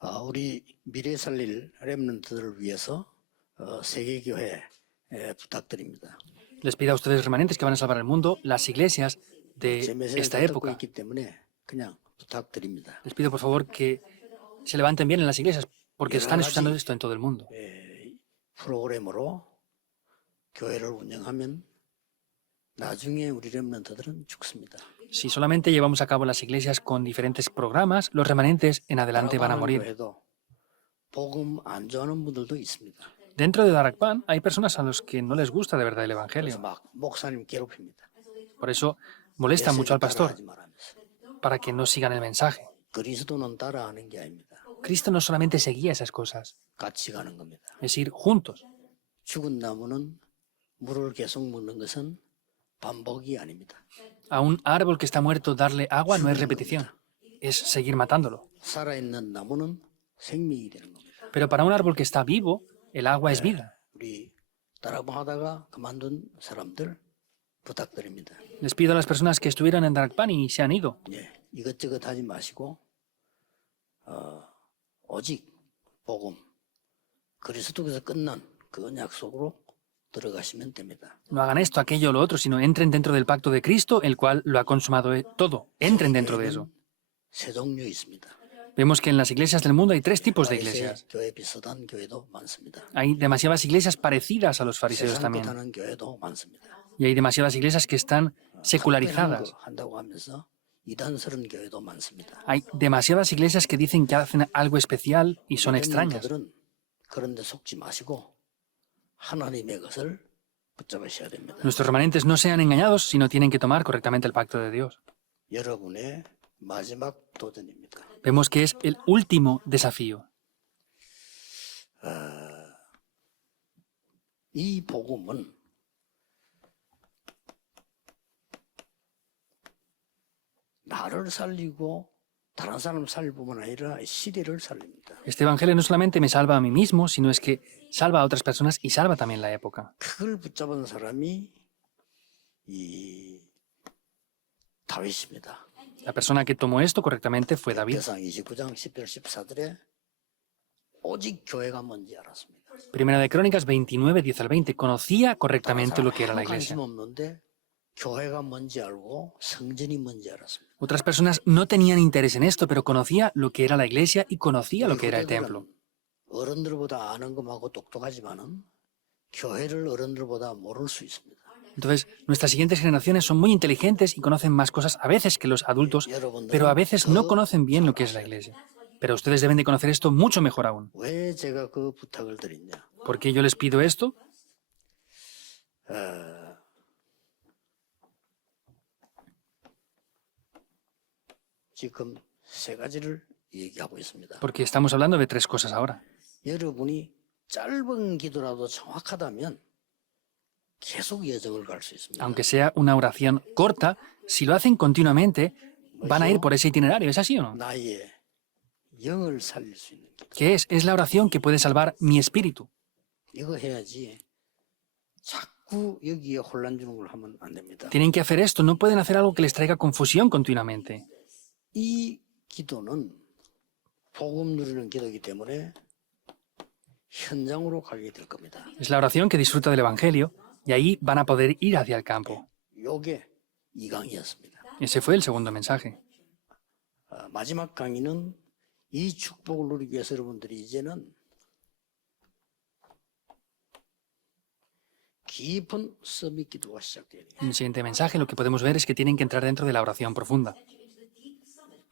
우리 미래 살릴 렘넌트들을 위해서 세계교회 부탁드립니다. Les pido a ustedes, remanentes que van a salvar el mundo, las iglesias de 제 메시지를 esta 다 듣고 época. 있기 때문에 그냥 부탁드립니다. Les pido, por favor, que se levanten bien en las iglesias, porque están escuchando esto en todo el mundo. 프로그램으로 교회를 운영하면 나중에 우리 렘넌트들은 죽습니다. Si solamente llevamos a cabo las iglesias con diferentes programas, los remanentes en adelante van a morir. 교회도 복음 안 좋아하는 분들도 있습니다. Dentro de Darakpan hay personas a los que no les gusta de verdad el 그래서 Evangelio. 막 목사님 괴롭힙니다. Por eso molestan mucho al pastor, 따라하지 말하면서. para que no sigan el mensaje. 그리스도는 따라하는 게 아닙니다. Cristo no solamente seguía esas cosas, 같이 가는 겁니다. es ir juntos. 죽은 나무는 물을 계속 먹는 것은 반복이 아닙니다. A un árbol que está muerto darle agua no es repetición, es seguir matándolo. 살아있는 나무는 생명이 되는 겁니다. Pero para un árbol que está vivo, el agua es vida. 우리 따라고 하다가 그만둔 사람들 부탁드립니다. Les pido a las personas que estuvieron en Darakpan y se han ido, 이것저것 하지 마시고 오직 복음 그리스도께서 끝난 그 약속으로 들어가시면 됩니다. no hagan esto, aquello o lo otro, sino entren dentro del pacto de Cristo, el cual lo ha consumado todo. Entren dentro de eso. 세 종류 있습니다. Vemos que en las iglesias del mundo hay tres tipos de iglesias. 교회 비슷한 교회도 많습니다. Hay demasiadas iglesias parecidas a los fariseos 세상 también. 뜻하는 교회도 많습니다. Y hay demasiadas iglesias que están secularizadas. 한다고 하면서 이단스러운 교회도 많습니다. Hay demasiadas iglesias que dicen que hacen algo especial y son extrañas. 렘넌트들은 그런 데 속지 마시고 하나님의 것을 붙잡으셔야 됩니다. Nuestros remanentes no sean engañados, sino tienen que tomar correctamente el pacto de Dios. 여러분의 마지막 도전입니다. Vemos que es el último desafío. 이 복음은 나를 살리고 다른 사람 살릴 뿐만 아니라 시대를 살립니다. Este evangelio no solamente me salva a mí mismo, sino es que salva a otras personas y salva también la época. 그걸 붙잡은 사람이 이 다윗입니다. La persona que tomó esto correctamente fue David. 대상 29장 10절 14절에 오직 교회가 뭔지 알았습니다. Primera de Crónicas 29, 10 al 20. Conocía correctamente lo que era la 관심 iglesia. 없는데 교회가 뭔지 알고 성전이 뭔지 알았습니다. Otras personas no tenían interés en esto, pero conocía lo que era la iglesia y conocía lo que era el templo. 어른들보다 아는 것하고 똑똑하지만은 교회를 어른들보다 모를 수 있습니다. Entonces, nuestras siguientes generaciones son muy inteligentes y conocen más cosas a veces que los adultos, pero a veces no conocen bien lo que es la iglesia. Pero ustedes deben de conocer esto mucho mejor aún. 왜 제가 그 부탁을 드리냐? ¿Por qué yo les pido esto? 지금 세 가지를 얘기하고 있습니다. Porque estamos hablando de tres cosas ahora. 여러분이 짧은 기도라도 정확하다면 계속 여정을 갈 수 있습니다. Aunque sea una oración corta, si lo hacen continuamente, van a ir por ese itinerario. ¿Es así o no? 나의 영을 살릴 수 있는 기도. ¿Qué es? Es la oración que puede salvar mi espíritu. 이거 해야지 자꾸 여기에 혼란 주는 걸 하면 안 됩니다. Tienen que hacer esto, no pueden hacer algo que les traiga confusión continuamente. 이 기도는 복음 누리는 기도이기 때문에 현장으로 가게 될 겁니다. Es la oración que disfruta del Evangelio y ahí van a poder ir hacia el campo. 요게 2강이었습니다. Ese fue el segundo mensaje. 마지막 강의는 이 축복을 누리기 위해서 여러분들이 이제는 깊은 서밋 기도가 시작돼야 돼요. En el siguiente mensaje lo que podemos ver es que tienen que entrar dentro de la oración profunda.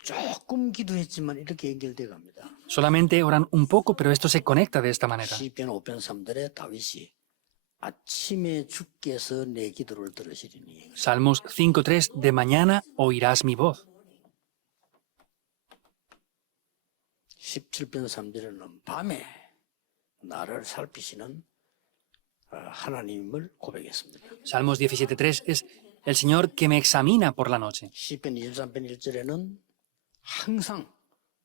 조금 기도했지만 이렇게 연결돼 갑니다. Solamente oran un poco, pero esto se conecta de esta manera. 시편 5편 3절에 다윗이 아침에 주께서 내 기도를 들으시리니 Salmos 5.3, de mañana oirás mi voz. 17편 3절에는 밤에 나를 살피시는 하나님을 고백했습니다. Salmos 17.3 es el Señor que me examina por la noche. 시편 23편 1절에는 항상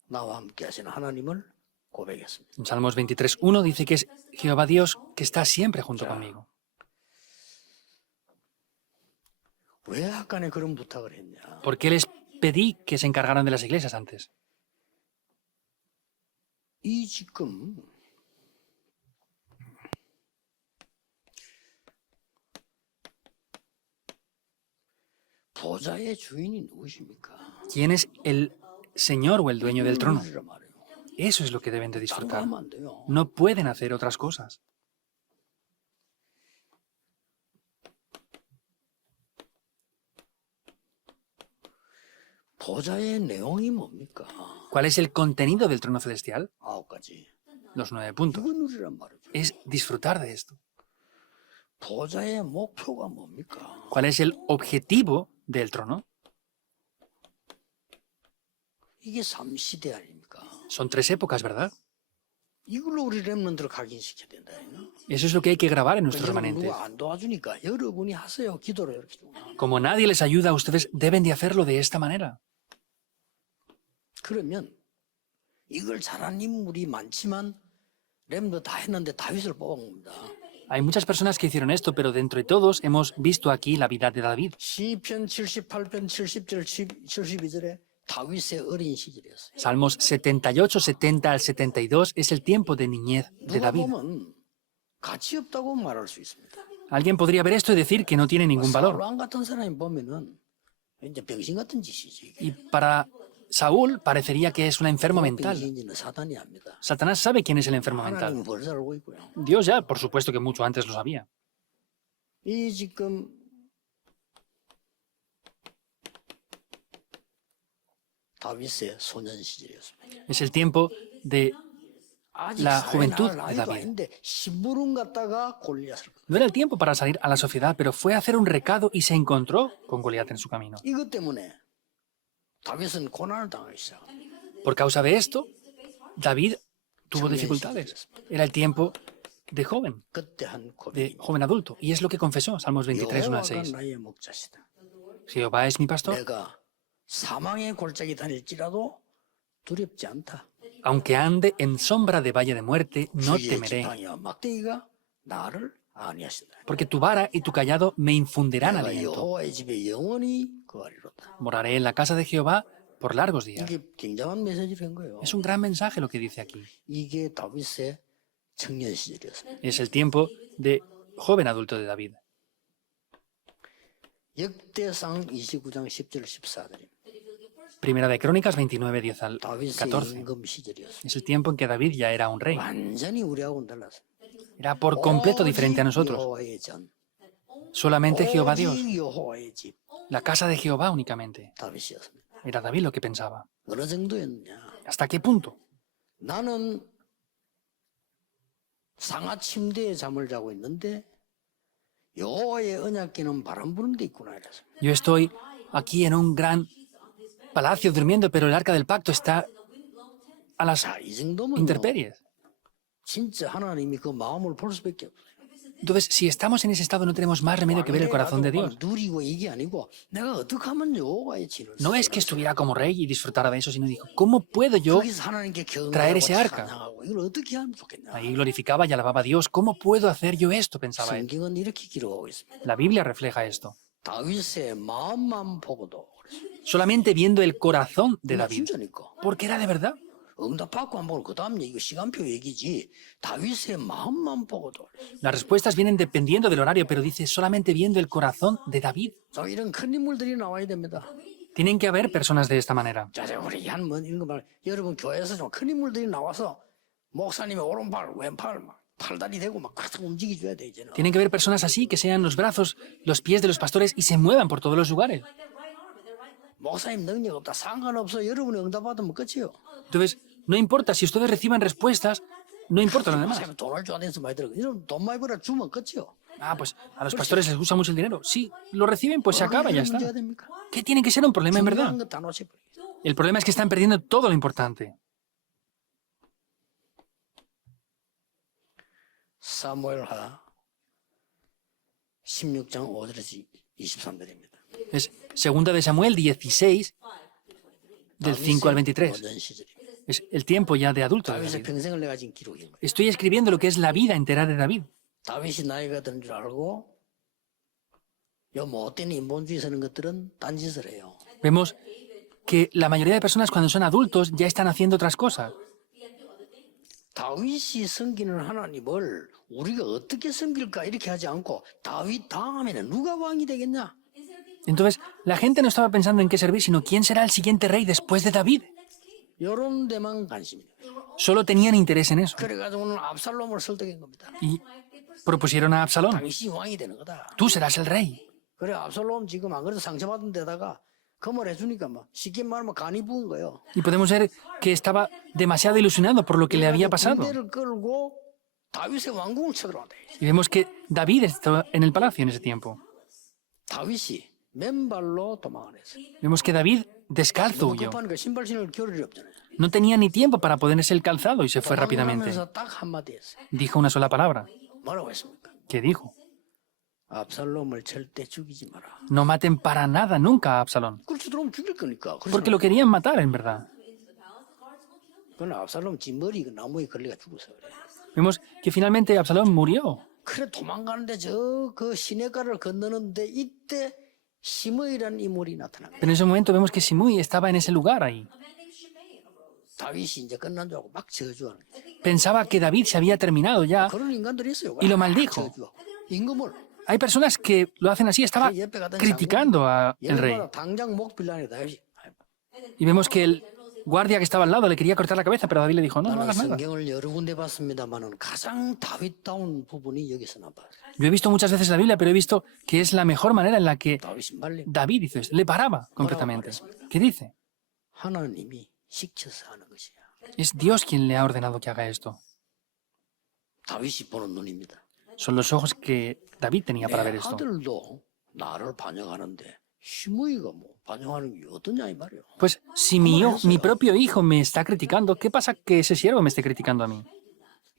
나와 함께 하시는 하나님을 고백했습니다. En Salmos 23.1 dice que es Jehová Dios que está siempre junto conmigo. 왜 아까는 그런 부탁을 했냐? ¿Por qué les pedí que se encargaran de las iglesias antes? 이 지금 보좌의 주인이 누구십니까? ¿Quién es el señor o el dueño del trono? 누구시란 말이에요. Eso es lo que deben de 딴거 disfrutar. 하면 안 돼요. No pueden hacer otras cosas. 보좌의 내용이 뭡니까? ¿Cuál es el contenido del trono celestial? 9가지. Los 9 puntos. 이거 누리란 말이죠. Es disfrutar de esto. 보좌의 목표가 뭡니까? ¿Cuál es el objetivo del trono? 이게 3시대 아닙니까? Son 3 épocas, ¿verdad? 이걸로 우리 렘넌트를 각인시켜야 된다. Eso es lo que hay que grabar en nuestros 여러분 remanentes. 누가 안 도와주니까 여러분이 하세요. 기도를 이렇게. Como nadie les ayuda, ustedes deben de hacerlo de esta manera. 그러면 이걸 잘한 인물이 많지만 렘도 다 했는데 다윗을 뽑아봅니다. Hay muchas personas que hicieron esto, pero dentro de todos hemos visto aquí la vida de David. 시편 78편 70절 72절에 다윗의 어린 시절이었어요. Salmos 78, 70 al 72 es el tiempo de niñez de 누가 David. 보면 가치 없다고 말할 수 있습니다. Alguien podría ver esto y decir que no tiene ningún valor. 사울왕 같은 사람이 보면은 이제 병신 같은 짓이지. 이게. Y para Saúl parecería que es un enfermo mental. 병신인지는 사단이 압니다. Satanás sabe quién es el enfermo mental. 하나님은 벌써 알고 있고요. Dios ya, por supuesto que mucho antes lo sabía. 이 지금 다윗의 소년 시절이었습니다. Es el tiempo de 아직 la 사회 juventud 나갈 de 나이도 David. 아닌데 심부름 갔다가 골리앗을. No era el tiempo para salir a la sociedad, pero fue a hacer un recado y se encontró con Goliat en su camino. 이것 때문에 다윗은 고난을 당하기 시작. Por causa de esto, David tuvo dificultades. Era el tiempo de joven, 그때 한 de 고백이 joven adulto. Y es lo que confesó, Salmos 23, 1 al 여호와가 6. 나의 목자시다. Jehová es mi pastor. 내가 사망의 골짜기 다닐지라도 두렵지 않다. Aunque ande en sombra de valle de muerte, no 주의 temeré, 지팡이와 막대기가 나를 안위하신다. porque tu vara y tu callado me infundirán 내가 aliento. 여호와의 집에 영원히 거하리로다. Moraré en la casa de Jehová por largos días. 이게 굉장한 메시지를 한 거예요. Es un gran mensaje lo que dice aquí. 이게 다윗의 청년 시절이었습니다. Es el tiempo de joven adulto de David. 역대상 29장 10절 14절입니다. Primera de Crónicas 29, 10 al 다윗의 14. 임금 시절이었습니다. Es el tiempo en que David ya era un rey. 완전히 우리하고는 달랐습니다. Era por completo diferente a nosotros. 여호와의 전, Solamente Jehová Dios. 오직 여호와의 집, La casa de Jehová únicamente. 다윗이었습니다. Era David lo que pensaba. 어느 정도였느냐? ¿Hasta qué punto? 나는 상하 침대에 잠을 자고 있는데 여호와의 언약궤는 바람 부는 데 있구나 이랬습니다. Yo estoy aquí en un gran palacio durmiendo, pero el arca del pacto está a las 자, 이 정도면 intemperies. 진짜 하나님이 그 마음을 볼 수밖에 없어요. Entonces, si estamos en ese estado, no tenemos más remedio que ver el corazón de Dios. 누리고 이게 아니고 내가 어떻게 하면 여호와의 진을 No es que estuviera como rey y disfrutara de eso, sino dijo, ¿cómo puedo yo? 거기서 하나님께 traer 경배하고 ese arca? 찬양하고 이걸 어떻게 하면 좋겠냐? Ahí glorificaba y alababa a Dios. ¿Cómo puedo hacer yo esto? Pensaba él. 성경은 이렇게 기록하고 있습니다. La Biblia refleja esto. 다윗의 마음만 보고도 Solamente viendo el corazón de 그랬어요. David. 진짜니까. Porque era de verdad. 응답받고 안 보고 그 다음 이거 시간표 얘기지. 다윗의 마음만 보고도. Las respuestas vienen dependiendo del horario, pero dice solamente viendo el corazón de David. 자, 이런 큰 인물들이 나와야 됩니다. Tienen que haber personas de esta manera. 자, 우리 한번 이런 거 말. 여러분 교회에서 좀 큰 인물들이 나와서 목사님의 오른팔, 왼팔 막 팔다리 대고 막 계속 움직여줘야 돼 이제는. Tienen que haber personas así, que sean los brazos, los pies de los pastores y se muevan por todos los lugares. 목사님 능력 없다 상관없어. 여러분이 응답받으면 끝이요. Entonces, no importa si ustedes reciban respuestas, no importa lo demás. 목사님 돈을 줘야 돼서 많이 들어. 이런 돈 많이 벌어 주면 끝이요. Ah, pues a los pastores les gusta mucho el dinero. Sí, lo reciben, pues se acaba y ya está. 문제가 됩니까? ¿Qué tiene que ser un problema en verdad? 중요한 거다 놓쳐버려. El problema es que están perdiendo todo lo importante. 사무엘하 16장 5절에서 23절입니다. Es segunda de Samuel 16, del 5 al 23. Es el tiempo ya de adulto de 다윗의 David. 평생을 내가 지금 기록한 거예요. Estoy escribiendo lo que es la vida entera de David. 다윗이 나이가 든 줄 알고 요 못된 인본주의 서는 것들은 딴짓을 해요. Vemos que la mayoría de personas cuando son adultos ya están haciendo otras cosas. 다윗이 섬기는 하나님을 우리가 어떻게 섬길까 이렇게 하지 않고 다윗 다음에는 누가 왕이 되겠냐? Entonces, la gente no estaba pensando en qué servir, sino quién será el siguiente rey después de David. 이런 데만 관심이. Solo tenían interés en eso. 그래가지고는 압살롬을 설득한 겁니다. Y propusieron a Absalón, 당신이 왕이 되는 거다. tú serás el rey. 그래 압살롬 지금 안 그래도 상처받은 데다가 금을 해주니까 막 쉽게 말하면 간이 부은 거예요. Y podemos ver que estaba demasiado ilusionado por lo que le había pasado. 군대를 끌고 다윗의 왕궁을 쳐들어간다. Y vemos que David estaba en el palacio en ese tiempo. 다윗이 맨발로 도망을 했어요. Vemos que David descalzo 너무 huyó. 급하니까 신발 신을 겨를이 없잖아요. No tenía ni tiempo para ponerse el calzado y se fue rápidamente. 도망가면서 딱 한마디 했어요. Dijo una sola palabra. 뭐라고 했습니까? ¿Qué dijo? 압살롬을 절대 죽이지 마라. No maten para nada nunca a Absalón. 그렇지 들어오면 죽일 거니까. Porque lo querían matar, en verdad. 그건 압살롬 뒷머리 그 나무에 걸려가 죽었어요. 그래. Vemos que finalmente Absalón murió. 그래 도망가는데 저 그 시냇가를 건너는데 이때 시므이라는 인물이 나타난 거예요. Pero en ese momento vemos que Shimui estaba en ese lugar ahí. 다윗이 이제 끝난 줄 알고 막 저주하는 거예요. Pensaba que David se había terminado ya. 그런 인간들이 있어요. Y lo maldijo. 저주하고. 임금을 Hay personas que lo hacen así. Estaba 옆에 가던 criticando al rey. 얘네가 당장 목 빌라니 다윗이 Y vemos que el guardia que estaba al lado le quería cortar la cabeza, pero David le dijo, no, no 나는 hagas nada. 성경을 여러 군데 봤습니다만은 가장 다윗다운 부분이 여기서 나와. Yo he visto muchas veces la Biblia, pero he visto que es la mejor manera en la que 다윗이 말린 David hizo esto. Le paraba completamente. ¿Qué dice? 하나님이 시켜서 하는 것이야. Es Dios quien le ha ordenado que haga esto. 다윗이 보는 눈입니다. Son los ojos que David tenía para ver 내 esto. 아들도 나를 반역하는데 시므이가 뭐 반역하는 게 어떠냐 이 말이에요. Pues si mi propio hijo me está criticando, ¿qué pasa que ese siervo me esté criticando a mí?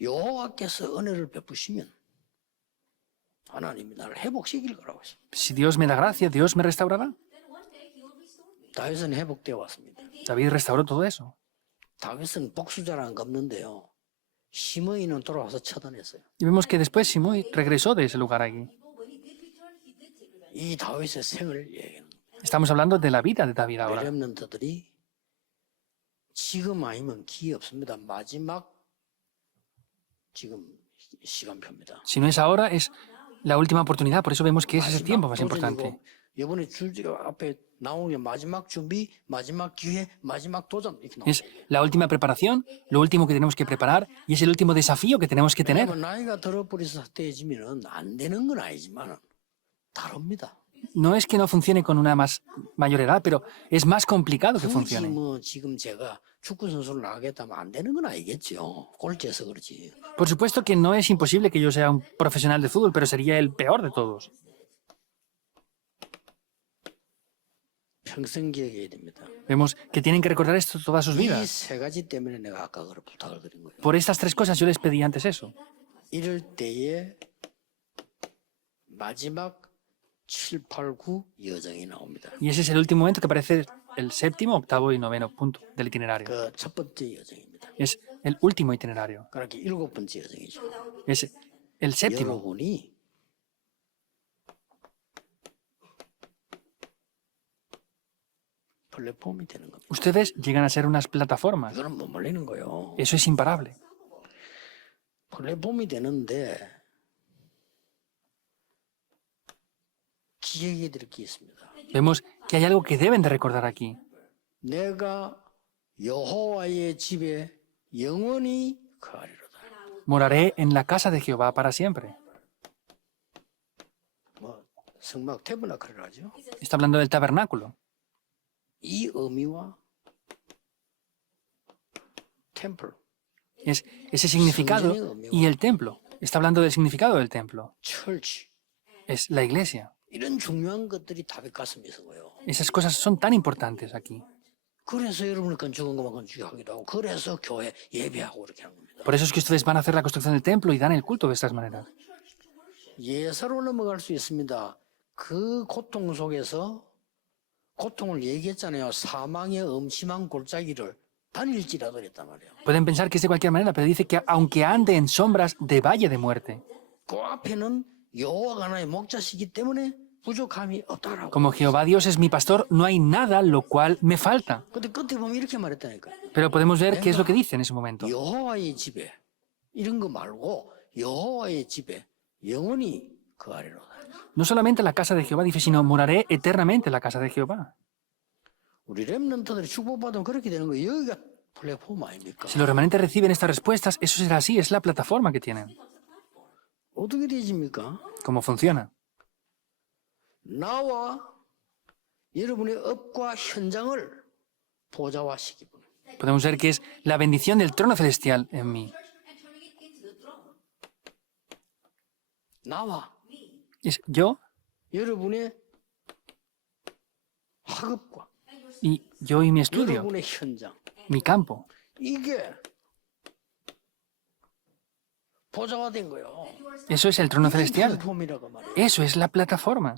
여호와께서 은혜를 베푸시면 하나님이 나를 회복시킬 거라고 했어요. Si Dios me da gracia, Dios me restaurará. 다윗은 회복되어 왔습니다. David restauró todo eso. 다윗은 복수자라는 거 없는데요. 시므이는 돌아와서 처단했어요. Y vemos que después Shimui regresó de ese lugar allí. 이 다윗의 생을 얘기하는 Estamos hablando de la vida de David ahora. 렘넌트들이 지금 아니면 기회 없습니다. 마지막 지금 시간표입니다. Si no es ahora, es la última oportunidad. Por eso vemos que es ese tiempo más importante. 이번에 줄지가 앞에 나오는 마지막 준비, 마지막 기회, 마지막 도전 이렇게 나와요. Es la última preparación, lo último que tenemos que preparar y es el último desafío que tenemos que tener. 나이가 들어버려서 떼지면은 안 되는 건 아니지만 다릅니다. No es que no funcione con una más mayor edad, pero es más complicado que 굳이 funcione. 뭐 지금 제가 축구 선수를 나가겠다면 안 되는 건 아니겠죠. 꼴찌해서 그렇지. Por supuesto que no es imposible que yo sea un profesional de fútbol, pero sería el peor de todos. 평생 기억해야 됩니다. Vemos que tienen que recordar esto todas sus 이 vidas. 세 가지 때문에 내가 아까 그 부탁을 드린 거예요. Por estas tres cosas yo les pedí antes eso. 이럴 때에 마지막 7, 8, 9 여정이 나옵니다. Y ese es el último momento que aparece el séptimo, octavo y noveno punto del itinerario. 그 첫 번째 여정입니다. Es el último itinerario. 그렇게 일곱 번째 여정이죠. Es el séptimo. 여러분이 플랫폼이 되는 겁니다. Ustedes llegan a ser unas plataformas. 이거는 못 말리는 거예요. Eso es imparable. 플랫폼이 되는데 기억해야 될 게 있습니다. Vemos que hay algo que deben de recordar aquí. 내가 여호와의 집에 영원히 거하리로다. Moraré en la casa de Jehová para siempre. 뭐 성막 태블나크를 하죠. Está hablando del tabernáculo. 이 의미와 템플, Es ese significado y el templo. Está hablando del significado del templo. 철치 Es la iglesia. 이런 중요한 것들이 다윗 가슴에 있는 거예요. Esas cosas son tan importantes aquí. 그래서 여러분을 건축한 것만 건축하기도 하고 그래서 교회 예배하고 그렇게 하는 겁니다. Por eso es que ustedes van a hacer la construcción del templo y dan el culto de estas maneras. 예사로 넘어갈 수 있습니다. 그 고통 속에서 고통을 얘기했잖아요. 사망의 음침한 골짜기를 다닐지라도 그랬단 말이에요. Pueden pensar que es de cualquier manera, pero dice que aunque ande en sombras de valle de muerte, 그 앞에는 여호와가 나의 목자시기 때문에 부족함이 없다라고. como Jehová Dios es mi pastor, no hay nada lo cual me falta. 근데 끝에 보면 이렇게 말했다니까요. Pero podemos ver qué es lo que dice en ese momento. 여호와의 집에 이런 거 말고 여호와의 집에 영원히 거하리로다. No solamente la casa de Jehová, dice, sino moraré eternamente en la casa de Jehová. 우리 렘넌트들이 축복받으면 그렇게 되는 거 여기가 플랫폼 아닙니까? Si los remanentes reciben estas respuestas, eso será así, es la plataforma que tienen. 어떻게 되집니까? ¿Cómo funciona? 나와 여러분의 업과 현장을 보좌화시키고 Podemos ver que es la bendición del trono celestial en mí. 나와 Es yo 여러분의 학업과 y mi estudio, 여러분의 현장 mi campo. 이게 보좌화된 거예요. Eso es el trono celestial. 플랫폼이라고 말이에요. Eso es la plataforma.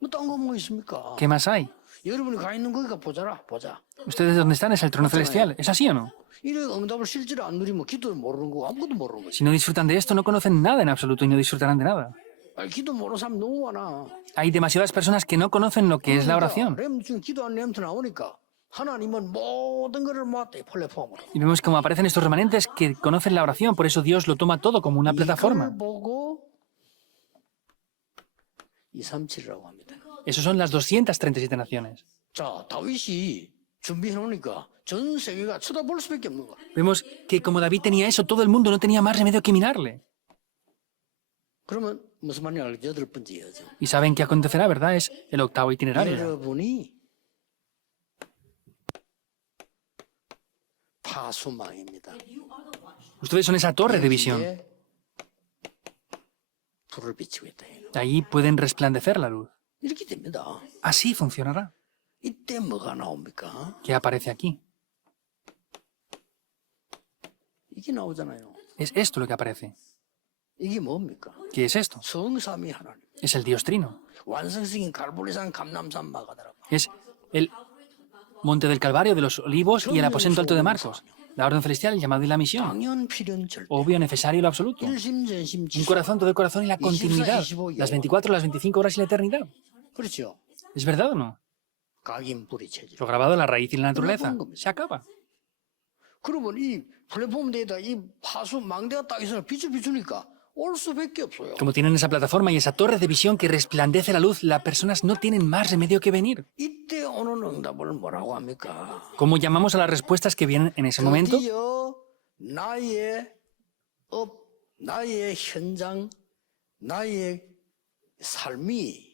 뭐딴 거 뭐 있습니까? ¿Qué más hay? 여러분이 가 있는 거기가 보좌라 보좌. ¿Ustedes dónde están? Es el trono celestial. ¿Es así o no? 이래 응답을 실제로 안 누리면 기도를 모르는 거고 아무것도 모르는 거지. Si no disfrutan de esto, no conocen nada en absoluto y no disfrutarán de nada. 아니, 기도 모르는 사람 너무 많아. Hay demasiadas personas que no conocen lo que es la oración. 렘 중에 기도한 렘트 나오니까 하나님은 모든 것을 모았다 이 플랫폼으로. Y vemos cómo aparecen estos remanentes que conocen la oración, por eso Dios lo toma todo como una plataforma. 이걸 보고 237이라고 합니다. Esos son las 237 naciones. 자, 다윗이 준비해 놓으니까 전 세계가 쳐다볼 수밖에 없는 거야. Vemos que como David tenía eso, todo el mundo no tenía más remedio que mirarle. 그러면 무슨 말인지 알겠죠? 여덟 번째 여정. Y saben qué acontecerá, ¿verdad? Es el octavo itinerario. 여러분이 파수망입니다. Ustedes son esa torre de visión. 여기에 불을 비치고 있다. Ahí pueden resplandecer la luz. 이렇게 됩니다. Así funcionará. 이때 뭐가 나옵니까? ¿Qué aparece aquí? 이게 나오잖아요. Es esto lo que aparece. 이게 뭡니까? ¿Qué es esto? 성삼위 하나님. Es el Dios Trino. 완성적인 갈보리산 감람산 마가다라. Es el monte del Calvario, de los Olivos y el aposento alto de Marcos. La orden celestial, el llamado y la misión. 당연 필연절. Obvio, necesario y lo absoluto. 일심전심 Un corazón, todo el corazón y la continuidad. Las 24, las 25 horas y la eternidad. 그렇죠. ¿Es verdad o no? 각인 뿌리 체질. Lo grabado en la raíz y la naturaleza. Se acaba. 그러면 이 플랫폼 데이터 이 파수 망대가 딱 있으면 빛을 비추니까 올 수밖에 없어요. Como tienen esa plataforma y esa torre de visión que resplandece la luz, las personas no tienen más remedio que venir. 이때 오는 응답을 뭐라고 합니까? ¿Cómo llamamos a las respuestas que vienen en ese momento? 드디어 나의 업, 나의 현장, 나의 삶이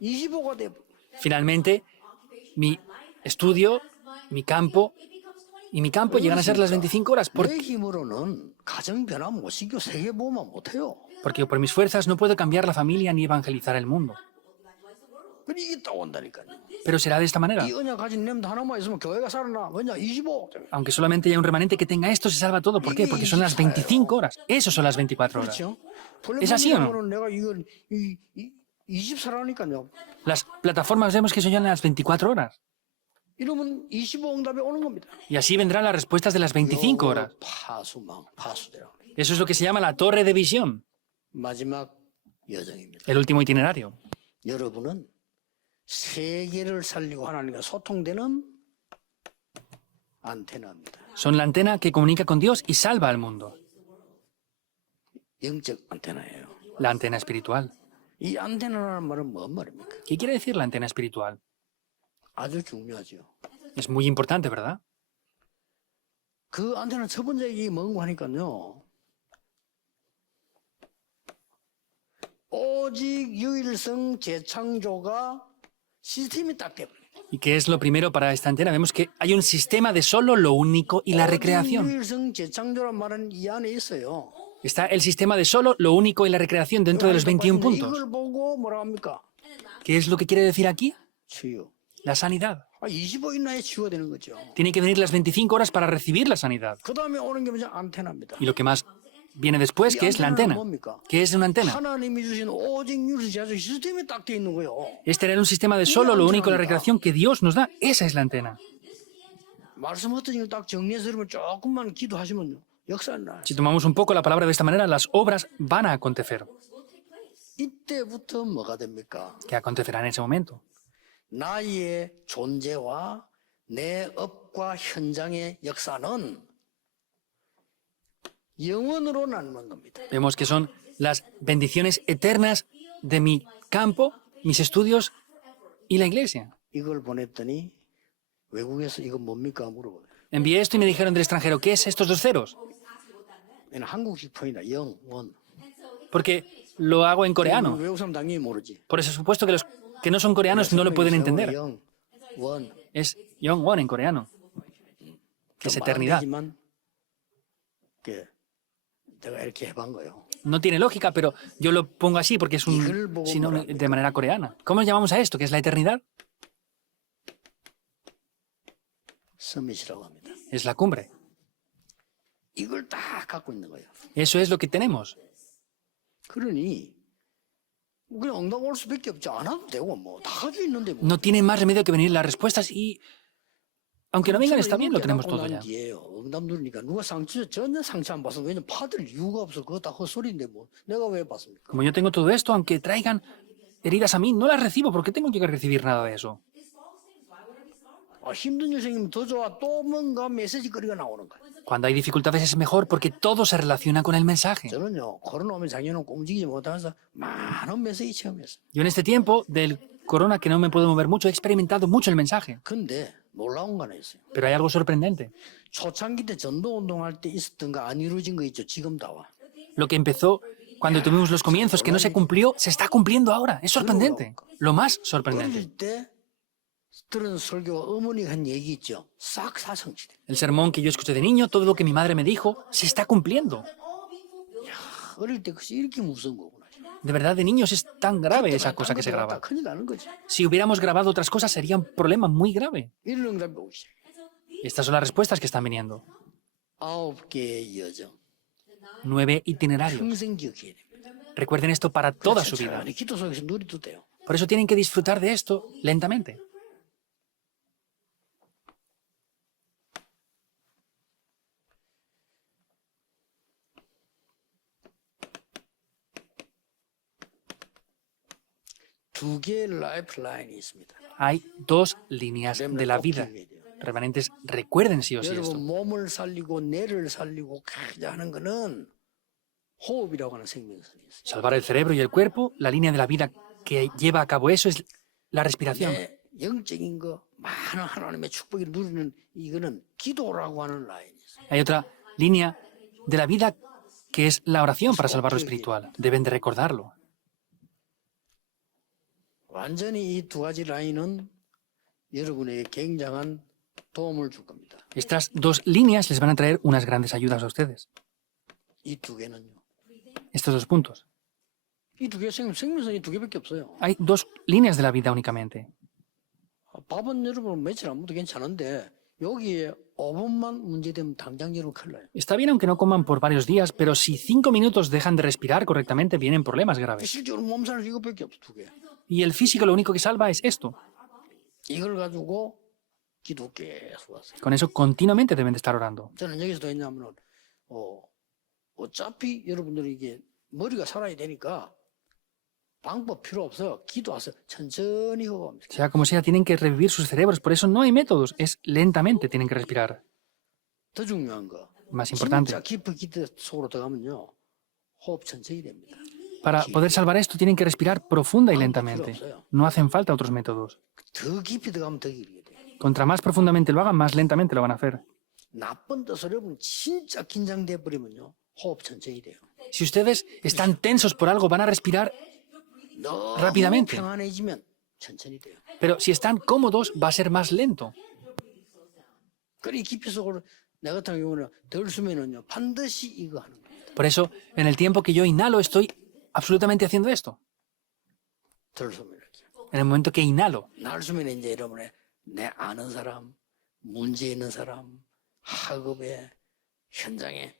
25가 돼. Finalmente, mi estudio, mi campo y mi campo llegan a ser las 25 horas. 내 힘으로는 가정 변화 못 시키고 세계 보호만 못 해요. Porque por mis fuerzas no puedo cambiar la familia ni evangelizar el mundo. 근데 이게 딱 온다니까요. Pero será de esta manera. 이 언약 가진 렘도 하나만 있으면 교회가 살아나. 왜냐? 25. Aunque solamente haya un remanente que tenga esto, se salva todo. ¿Por qué? Porque son las 25 horas. Eso son las 24 horas. 그렇죠? ¿Es así o no? 플랫폼으로는 내가 이걸 24라니까요. Las plataformas vemos que son ya las 24 horas. 이러면 25 응답이 오는 겁니다. Y así vendrán las respuestas de las 25 horas. 파수망, 파수대라. Eso es lo que se llama la torre de visión. 마지막 여정입니다. El último itinerario. 여러분은 세계를 살리고 하나님과 소통되는 안테나입니다. Son la antena que comunica con Dios y salva al mundo. 영적 안테나예요. La antena espiritual. 이 안테나라는 말은 뭔 말입니까? ¿Qué quiere decir la antena espiritual? 아주 중요하죠. Es muy importante, ¿verdad? 그 안테나 첫 번째 얘기 뭔고 하니까요. 오직 유일성 재창조가 시스템이 딱 돼버려요. ¿Y qué es lo primero para esta antena? Vemos que hay un sistema de solo lo único y la recreación. 유일성 재창조란 말은 이 안에 있어요. Está el sistema de solo lo único y la recreación dentro de los 21 puntos. 이걸 보고 뭐라 합니까? ¿Qué es lo que quiere decir aquí? 치유. La sanidad. 25 이내에 치유가 되는 거죠. Tiene que venir las 25 horas para recibir la sanidad. 그 다음에 오는 게 뭐냐? 안테나입니다. Y lo que más viene después, que es la antena. ¿Qué es una antena? 하나님이 주신 오직 유일성 재창조 시스템이 딱 돼 있는 거예요. Es tener un sistema de solo lo único y la recreación que Dios nos da. Esa es la antena. 말씀 어떤 걸 딱 정리해서 여러분 조금만 기도하시면요. 역사는 나요. Si tomamos un poco la palabra de esta manera, las obras van a acontecer. 이때부터 뭐가 됩니까? ¿Qué acontecerá en ese momento? 나의 존재와 내 업과 현장의 역사는 영원으로 나누는 겁니다. Vemos que son las bendiciones eternas de mi campo, mis estudios y la iglesia. 이걸 보냈더니 외국에서 이거 뭡니까 물어봐요. Envié esto y me dijeron del extranjero, ¿qué es estos 2 ceros? 얘는 한국식 표현이다. 영, 원. Porque lo hago en coreano. 외국 사람 당연히 모르지. Por eso supuesto que los que no son coreanos no lo pueden entender. 영, 원. Es Yong-won en coreano, que es eternidad. 말은 되지만 내가 이렇게 해본 거예요. No tiene lógica, pero yo lo pongo así porque es un sinónimo de manera coreana. ¿Cómo llamamos a esto? ¿Qué es la eternidad? 서밋이라고 합니다. Es la cumbre. 이걸 다 갖고 있는 거예요. Eso es lo que tenemos. 그러니 그냥 응답 올 수밖에 없지. 안 와도 되고 뭐 다 가지고 있는데 뭐. No tiene más remedio que venir las respuestas y, aunque no vengan, está bien, lo tenemos todo ya. 응답 누르니까 누가 전혀 상처 안 받습니다. 왜냐면 받을 이유가 없어. 그거 다 헛소리인데 뭐 내가 왜 받습니까? Como yo tengo todo esto, aunque traigan heridas a mí, no las recibo. ¿Por qué tengo que recibir nada de eso? 힘든 일 생기면 더 좋아. 또 뭔가 메시지거리가 나오는 거야. Cuando hay dificultades es mejor porque todo se relaciona con el mensaje. 저는요 코로나 오면 작년은 움직이지 못하면서 많은 메시지 체험했어요. Yo en este tiempo del corona que no me puedo mover mucho, he experimentado mucho el mensaje. 근데 놀라운 거 하나 있어요. Pero hay algo sorprendente. 초창기 때 전도 운동할 때 있었던 거 안 이루어진 거 있죠. 지금 다 와. Lo que empezó cuando tuvimos los comienzos que no se cumplió, se está cumpliendo ahora. Es sorprendente. Lo más sorprendente. 어릴 때 들은 설교 어머니가 한 얘기 있죠. 싹 사성취돼. El sermón que yo escuché de niño, todo lo que mi madre me dijo, se está cumpliendo. 어릴 때 그것이 이렇게 무서운 거구나. De verdad, de niños es tan grave esa cosa que se graba. 큰일 나는 거지. Si hubiéramos grabado otras cosas, sería un problema muy grave. 이런 응답이 오기 시작해. Estas son las respuestas que están viniendo. 9개의 여정. 9 itinerarios. 평생 기억해야 됩니다. Recuerden esto para toda su vida. 천천히 기도 속에서 누리도 돼요. Por eso tienen que disfrutar de esto lentamente. 두 개의 라이프 라인이 있습니다. Hay 2 líneas de la vida. Remanentes, recuerden sí o sí esto. 여러분 몸을 살리고 뇌를 살리고 가자 하는 거는 호흡이라고 하는 생명선이 있어요. Salvar el cerebro y el cuerpo, la línea de la vida que lleva a cabo eso es la respiración. 내 영적인 거 많은 하나님의 축복을 누리는 이거는 기도라고 하는 라인이 있어요. Hay otra línea de la vida que es la oración para salvar lo espiritual. Deben de recordarlo. 완전히 이 두 가지 라인은 여러분에게 굉장한 도움을 줄 겁니다. Estas 2 líneas les van a traer unas grandes ayudas a ustedes. 이 두 개는요. Estos 2 puntos. 이 두 개 생명선이 두 개밖에 없어요. Hay 2 líneas de la vida únicamente. 밥은 여러분 며칠 안 먹어도 괜찮은데 여기에 5분만 문제되면 당장 여러분 큰일 나요. Está bien aunque no coman por varios días, pero si 5 minutos dejan de respirar correctamente, vienen problemas graves. 실제로 몸살 이것밖에 없어 두 개. Y el físico lo único que salva es esto. 이걸 가지고 기도 계속 하세요. Con eso continuamente deben de estar orando. 저는 여기서도 했냐면은 어차피 여러분들이 이게 머리가 살아야 되니까 방법 필요 없어요. 기도하세요. 천천히 하고 합니다. Sea como sea, tienen que revivir sus cerebros. Por eso no hay métodos. Es lentamente tienen que respirar. 더 중요한 거. Más importante. 진짜 깊은 기도 속으로 들어가면요. 호흡 천천히 됩니다. Para poder salvar esto, tienen que respirar profunda y lentamente. No hacen falta otros métodos. 더 깊이 들어가면 더 길게 돼요. Contra más profundamente lo hagan, más lentamente lo van a hacer. 나쁜 뜻으로 여러분 진짜 긴장돼 버리면요. 호흡 천천히 돼요. Si ustedes están tensos por algo, van a respirar 너무 rápidamente. 평안해지면 천천히 돼요. Pero si están cómodos, va a ser más lento. 그리 깊이 속으로 내 같은 경우는 덜 쓰면은요. 반드시 이거 하는 거예요. Por eso, en el tiempo que yo inhalo, estoy absolutamente haciendo esto. 덜 쓰면 이렇게. En el momento que inhalo, 날 쓰면 이제 여러분의 내 아는 사람, 문제 있는 사람, 학업에 현장에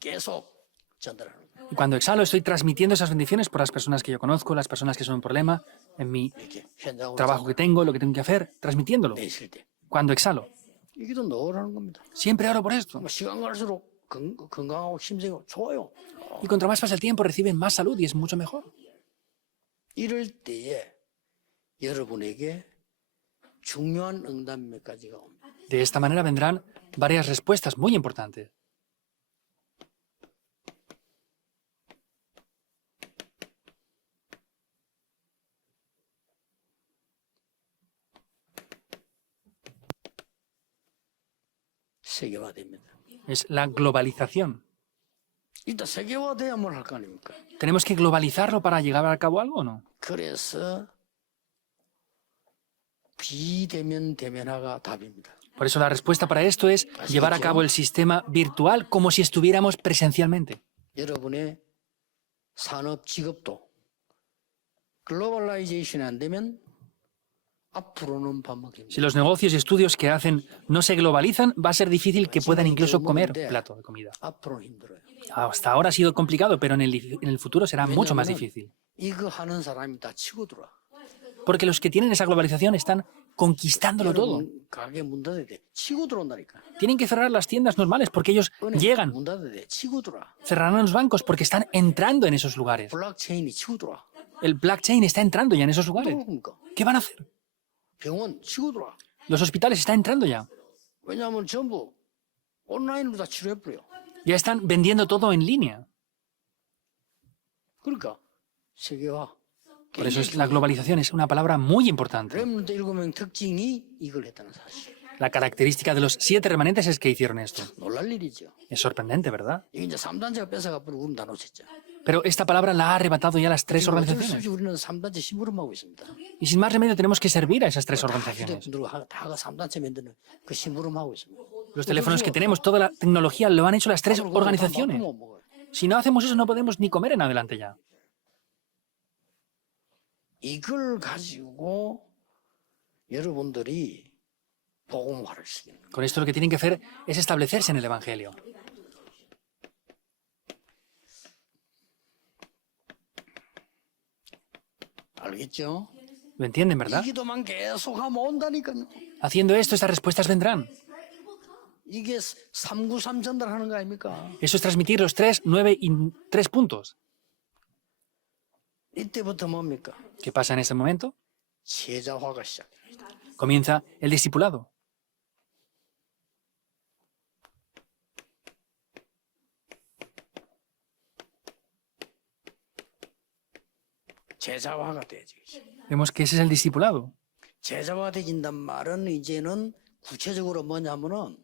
계속 전달하는 거예요. y cuando exhalo, estoy transmitiendo esas bendiciones por las personas que yo conozco, las personas que son un problema, en mi 이렇게 현장으로 trabajo que tengo, lo que tengo que hacer, transmitiéndolo. 내쉴 때 Cuando exhalo, 이게 더 넣으라는 겁니다. siempre oro por esto. 뭐 시간 갈수록 건강하고 힘세고 좋아요. Y contra más pasa el tiempo, reciben más salud y es mucho mejor. 이럴 때에 여러분에게 중요한 응답 몇 가지가 옵니다. De esta manera vendrán varias respuestas muy importantes. 세계화됩니다. Es la globalización. 일단 세계화돼야 뭘 할 거 아닙니까? ¿Tenemos que globalizarlo para llegar a cabo algo o no? 그래서 비대면 대면화가 답입니다. Por eso la respuesta para esto es llevar a cabo el sistema virtual como si estuviéramos presencialmente. 여러분의 산업 직업도 글로벌라이제이션이 안 되면 앞으로는 밥 먹힙니다. Si los negocios y estudios que hacen no se globalizan, va a ser difícil que puedan incluso comer plato de comida. 앞으로는 힘들어요. Hasta ahora ha sido complicado, pero en el futuro será mucho más 왜냐하면 difícil. 이거 하는 사람이 다 치고 들어와. Porque los que tienen esa globalización están conquistándolo todo. 여러분 가게 문 닫을 때 치고 들어온다니까. Tienen que cerrar las tiendas normales porque ellos llegan. 문 닫을 때 치고 들어와. Cerrarán los bancos porque están entrando en esos lugares. 블록체인이 치고 들어와. El blockchain está entrando ya en esos lugares. 그러니까 ¿Qué van a hacer? 병원 치고 들어와. Los hospitales están entrando ya. 왜냐하면 전부 온라인으로 다 치료해버려요. Ya están vendiendo todo en línea. 그러니까 세계화. Por eso la globalización es una palabra muy importante. 렘넌트 7명 특징이 이걸 했다는 사실. La característica de los 7 remanentes es que hicieron esto. 놀랄 일이죠. Es sorprendente, ¿verdad? 이게 이제 3단체가 뺏어가 버리고 우리는 다 놓쳤죠. Pero esta palabra la ha arrebatado ya las 3 어쩔 수 organizaciones. 없이 우리는 3단체 심부름하고 있습니다. Y sin más remedio tenemos que servir a esas 3 다 organizaciones. 휴대폰들과 다가 3단체 만드는 그 심부름하고 있습니다. Los teléfonos que tenemos, toda la tecnología, lo han hecho las 3 organizaciones. 못 먹어요. Si no hacemos eso, no podemos ni comer en adelante ya. 이걸 가지고 여러분들이 복음화를 시키는 거예요. Con esto lo que tienen que hacer es establecerse en el Evangelio. 알겠죠? ¿Lo entienden, verdad? 이 기도만 계속하면 온다니까요. Haciendo esto, estas respuestas vendrán. 이게 393 전달하는 거 아닙니까? Eso es transmitir los 3, 9 y 3 puntos. 이때부터 뭡니까? ¿Qué pasa en este momento? 제자화가 시작됩니다. Comienza el discipulado. 제자화가 돼야지. Vemos que ese es el discipulado. 제자화되진단 말은 이제는 구체적으로 뭐냐면은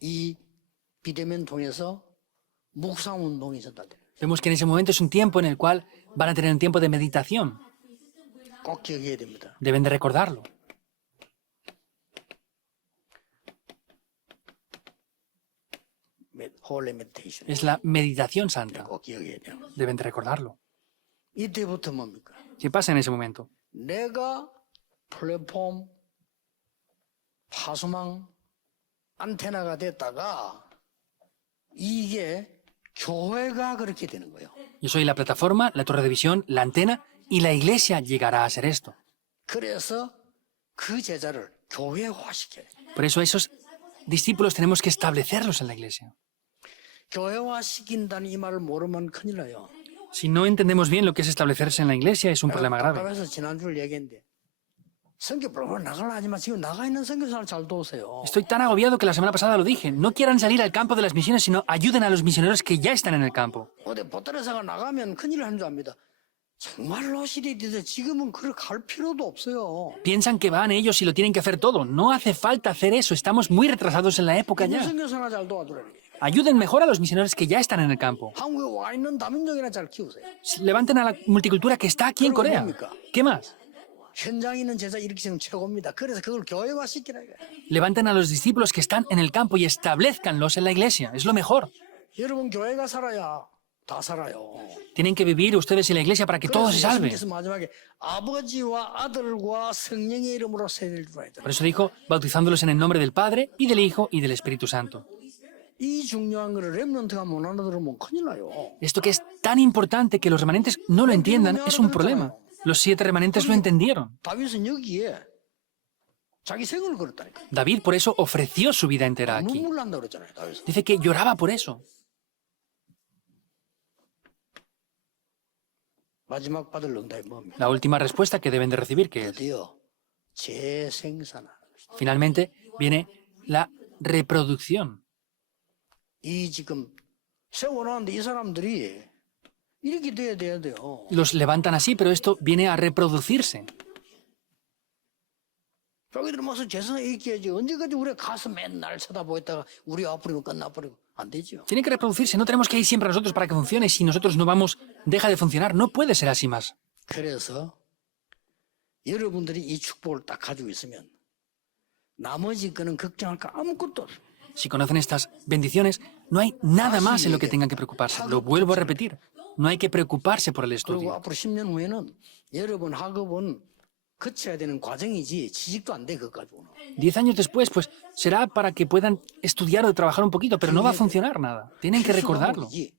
이 비대면 통해서 묵상 운동이 전달돼요. Vemos que en ese momento es un tiempo en el cual van a tener un tiempo de meditación. 꼭 기억해야 됩니다. Deben de recordarlo. 홀리 메디테이션. Es la meditación santa. 꼭 기억해야 돼요. Deben de recordarlo. 이때부터 뭡니까? ¿Qué pasa en ese momento? 내가 플랫폼 파수망 안테나가 됐다가 이게 교회가 그렇게 되는 거예요. Yo soy la plataforma, la torre de visión, la antena y la iglesia llegará a ser esto. 그래서 그 제자를 교회화시켜야 돼요. Por eso esos discípulos tenemos que establecerlos en la iglesia. 교회화시킨다는 이 말을 모르면 큰일 나요. Si no entendemos bien lo que es establecerse en la iglesia, es un problema grave. 답답해서 지난주를 얘기했는데 선교 프로그램 나가려 하지만 지금 나가 있는 선교사를 잘 도우세요. Estoy tan agobiado que la semana pasada lo dije. No quieran salir al campo de las misiones, sino ayuden a los misioneros que ya están en el campo. 어디 보따리사가 나가면 큰일 하는 줄 압니다. 정말로 시대인데 지금은 그렇게 갈 필요도 없어요. Piensan que van ellos y lo tienen que hacer todo. No hace falta hacer eso. Estamos muy retrasados en la época 있는 ya. 선교사나 잘 도와주라는 게. Ayuden mejor a los misioneros que ya están en el campo. 한국에 와 있는 다민족이나 잘 키우세요. Levanten a la multicultura que está aquí en Corea. ¿Qué más? 현장에 있는 제자 일으키시면 최고입니다. 그래서 그걸 교회화시키라 이거예요. Levanten a los discípulos que están en el campo y establezcanlos en la iglesia. Es lo mejor. 여러분 교회가 살아야 다 살아요. Tienen que vivir ustedes en la iglesia para que todo se salve. 예수님께서 마지막에 아버지와 아들과 성령의 이름으로 세례를 주라 했잖아요. Por eso dijo, bautizándolos en el nombre del Padre y del Hijo y del Espíritu Santo. 이 중요한 거를 렘넌트가 못 알아들으면 큰일 나요. Esto que es tan importante que los remanentes no lo entiendan es un problema. Los 7 remanentes lo entendieron. 다윗은 여기에 자기 생을 걸었다니까. David por eso ofreció su vida entera aquí. 눈물 난다 그랬잖아요. 다윗은. Dice que lloraba por eso. 마지막 받을 응답이 뭡니까? La última respuesta que deben de recibir, que es, 드디어 재생산하는 것이다. finalmente, viene la reproducción. 이 지금 세워놨는데 이 사람들이 이렇게 돼야 돼요. Los levantan así, pero esto viene a reproducirse. 자기들 와서 재산을 얘기해야지. 언제까지 우리가 가서 맨날 쳐다보다가 우리 아프리면 끝나버리고 안 되죠. Tienen que reproducirse, no tenemos que ir siempre nosotros para que funcione. Si nosotros no vamos, deja de funcionar. No puede ser así más. 그래서 여러분들이 이 축복을 딱 가지고 있으면 나머지 거는 걱정할 거 아무것도 없어요. Si conocen estas bendiciones, no hay nada más en lo que tengan que preocuparse. Lo vuelvo a repetir. No hay que preocuparse por el 그리고 estudio. 앞으로 10년 후에는 여러분 학업은 거쳐야 되는 과정이지 지식도 안 돼 그거 가지고는. 10 años después, pues será para que puedan estudiar o trabajar un poquito, pero no va a funcionar nada. Tienen que recordarlo. 필수 과목이지.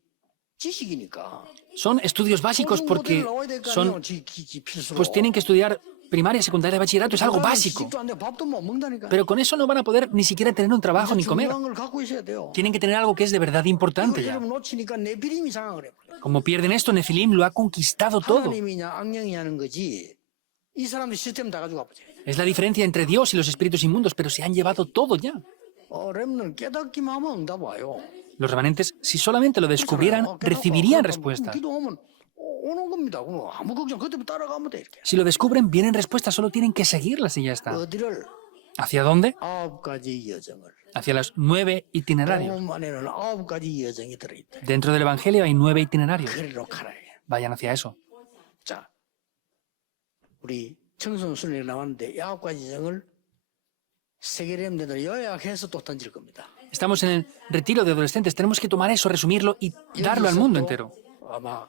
지식이니까. Son estudios básicos porque 나와야 될 거 son, 아니에요, 필수로. pues tienen que estudiar primaria, secundaria, bachillerato, es algo 그러면 básico. 지식도 안 돼, 밥도 못 먹는다니까. Pero con eso no van a poder ni siquiera tener un trabajo ni comer. 중요한 걸 갖고 있어야 돼요. Tienen que tener algo que es de verdad importante 이걸 ya. 여러분 놓치니까 내 비림이 상황을 해버려. Como pierden esto, Nefilim lo ha conquistado todo. 하나님이냐 악령이 하는 거지. 이 사람들 시스템 다 가지고 가보자. Es la diferencia entre Dios y los espíritus inmundos, pero se han llevado todo ya. 렘넌 깨닫기만 하면 응답 와요. Los remanentes, si solamente lo descubrieran, recibirían respuestas. 기도하면 오는 겁니다. 그럼 아무 걱정 그때부터 따라가면 돼 이렇게. Si lo descubren, vienen respuestas, solo tienen que seguirlas y ya está. 어디를 ¿Hacia dónde? 9가지 여정을. Hacia los 9 itinerarios. 복음 안에는 9가지 여정이 들어있다. Dentro del Evangelio hay 9 itinerarios. 그리로 가라. Vayan hacia eso. 자, 우리 청소년 순례에 나왔는데 9가지 여정을 세계렘들을 요약해서 또 던질 겁니다. Estamos en el retiro de adolescentes. Tenemos que tomar eso, resumirlo y darlo al mundo entero. 아마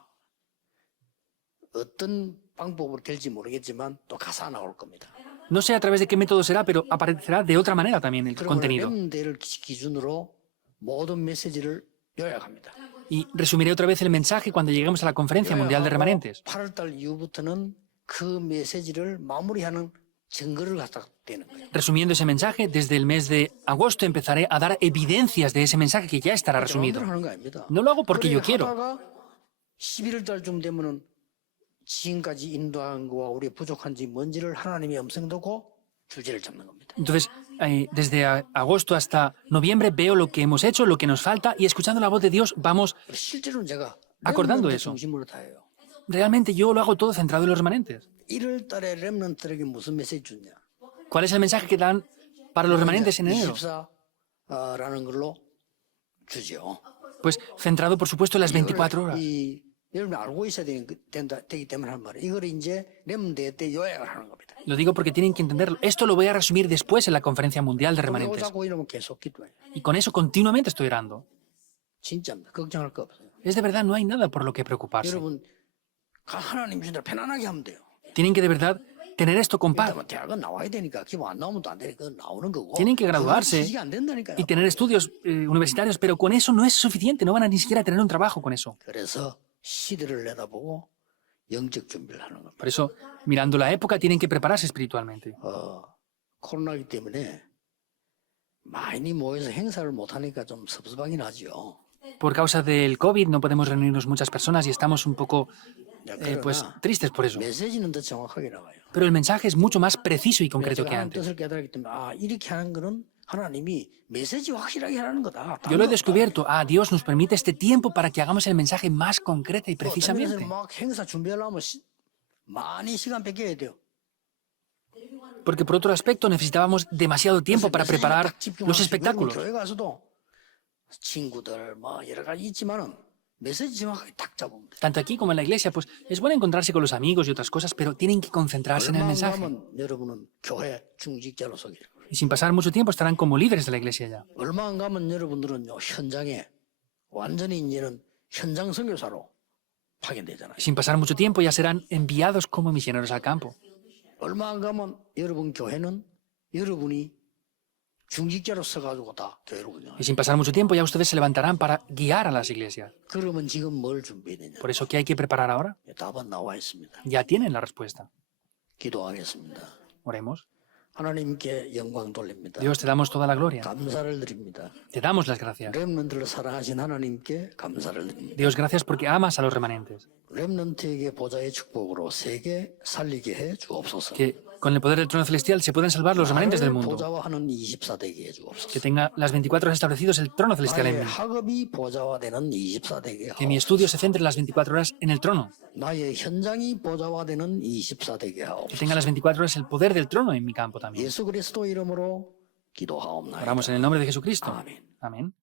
어떤 방법으로 될지 모르겠지만 또 가사 나올 겁니다. No sé a través de qué método será, pero aparecerá de otra manera también el 그러면 contenido. 렘대를 기준으로 모든 메시지를 요약합니다. Y resumiré otra vez el mensaje cuando lleguemos a la Conferencia Mundial de Remanentes. 8월달 이후부터는 그 메시지를 마무리하는 증거를 갖다 대는 거예요. Resumiendo ese mensaje, desde el mes de agosto empezaré a dar evidencias de ese mensaje que ya estará resumido. 마음대로 하는 거 아닙니다. No lo hago porque yo quiero. 하다가 11월달쯤 되면은 지금까지 인도한 거와 우리 부족한지 뭔지를 하나님의 음성 듣고 줄지를 잡는 겁니다. Entonces, desde agosto hasta noviembre veo lo que hemos hecho, lo que nos falta, y escuchando la voz de Dios vamos 실제로는 제가 acordando 렘넌트 eso. 중심으로 다 해요. Realmente yo lo hago todo centrado en los remanentes. 1월달에 렘넌트에게 무슨 메시지 주냐? ¿Cuál es el mensaje que dan para los remanentes en enero? 24라는 걸로 주죠. Pues centrado, por supuesto, en las 24 horas. 여러분 알고 있어야 되기 때문에 한 말이에요. 이걸 이제 렘대 때 요약을 하는 겁니다. Lo digo porque tienen que entenderlo. Esto lo voy a resumir después en la Conferencia Mundial de Remanentes. 자꾸 이러면 계속 기도해요. Y con eso continuamente estoy orando. 진짜입니다. 걱정할 거 없어요. Es de verdad, no hay nada por lo que preocuparse. 여러분 하나님 주신 대로 편안하게 하면 돼요. Tienen que de verdad tener esto con paz. 일단 대학은 나와야 되니까 기본 안 나오면 또 안 되니까 나오는 거고. Tienen que graduarse 지식이 안 된다니까요. y tener estudios universitarios, pero con eso no es suficiente. No van a ni siquiera tener un trabajo con eso. 그래서 시대를 내다보고 영적 준비를 하는 겁니다. Por eso, mirando la época, tienen que prepararse espiritualmente. 코로나기 때문에 많이 모여서 행사를 못 하니까 좀 섭섭하긴 하죠. Por causa del COVID no podemos reunirnos muchas personas y estamos un poco pues tristes por eso. 메시지는 더 정확하게 나와요. Pero el mensaje es mucho más preciso y concreto 제가 que 하나님 antes. 뜻을 깨달았기 때문에 이렇게 하는 거는 하나님이 메시지 확실하게 하라는 거다. Yo lo he descubierto. Dios nos permite este tiempo para que hagamos el mensaje más concreta y 어떤 데서 precisamente. 막 행사 준비하려면 많이 시간 뺏겨야 돼요. Porque por otro aspecto necesitábamos demasiado tiempo para preparar los espectáculos. 교회 가서도 친구들 뭐 여러 가지 있지만은 메시지 정확하게 딱 잡으면 돼. Tanto aquí como en la iglesia, pues es bueno encontrarse con los amigos y otras cosas, pero tienen que concentrarse en el 얼마 안 mensaje. 가면 여러분은 교회 중직자로 서게 돼요. Y sin pasar mucho tiempo estarán como líderes de la iglesia ya. 얼마 안 가면 여러분들은요 현장에 완전히 이제는 현장 선교사로 파견되잖아요. Y sin pasar mucho tiempo ya serán enviados como misioneros al campo. 얼마 안 가면 여러분 교회는 여러분이 중직자로 서가지고 다 교회로 운영해요. Y sin pasar mucho tiempo ya ustedes se levantarán para guiar a las iglesias. 그러면 지금 뭘 준비되냐? Por eso, ¿qué hay que preparar ahora? 답은 나와 있습니다. Ya tienen la respuesta. 기도하겠습니다. Oremos. 하나님께 영광 돌립니다. Dios, te damos toda la gloria. 감사를 드립니다. Te damos las gracias. 렘넌트를 사랑하신 하나님께 감사를 드립니다. Dios, gracias porque amas a los remanentes. 렘넌트에게 보좌의 축복으로 세계 살리게 해 주옵소서. Que Con el poder del trono celestial se pueden salvar los remanentes del 나를 mundo. 보좌화하는 24대기에 주옵소서. Que tenga las 24 horas establecidos el trono celestial en 나의 mí. 학업이 보좌화되는 24대기에 Que mi estudio se centre las 24 horas en el trono. 나의 현장이 보좌화되는 24대기에 Que 하옵소서. tenga las 24 horas el poder del trono en mi campo también. 예수 그리스도 이름으로 기도하옵나이다. Oramos en el nombre de Jesucristo. 아멘. Amén.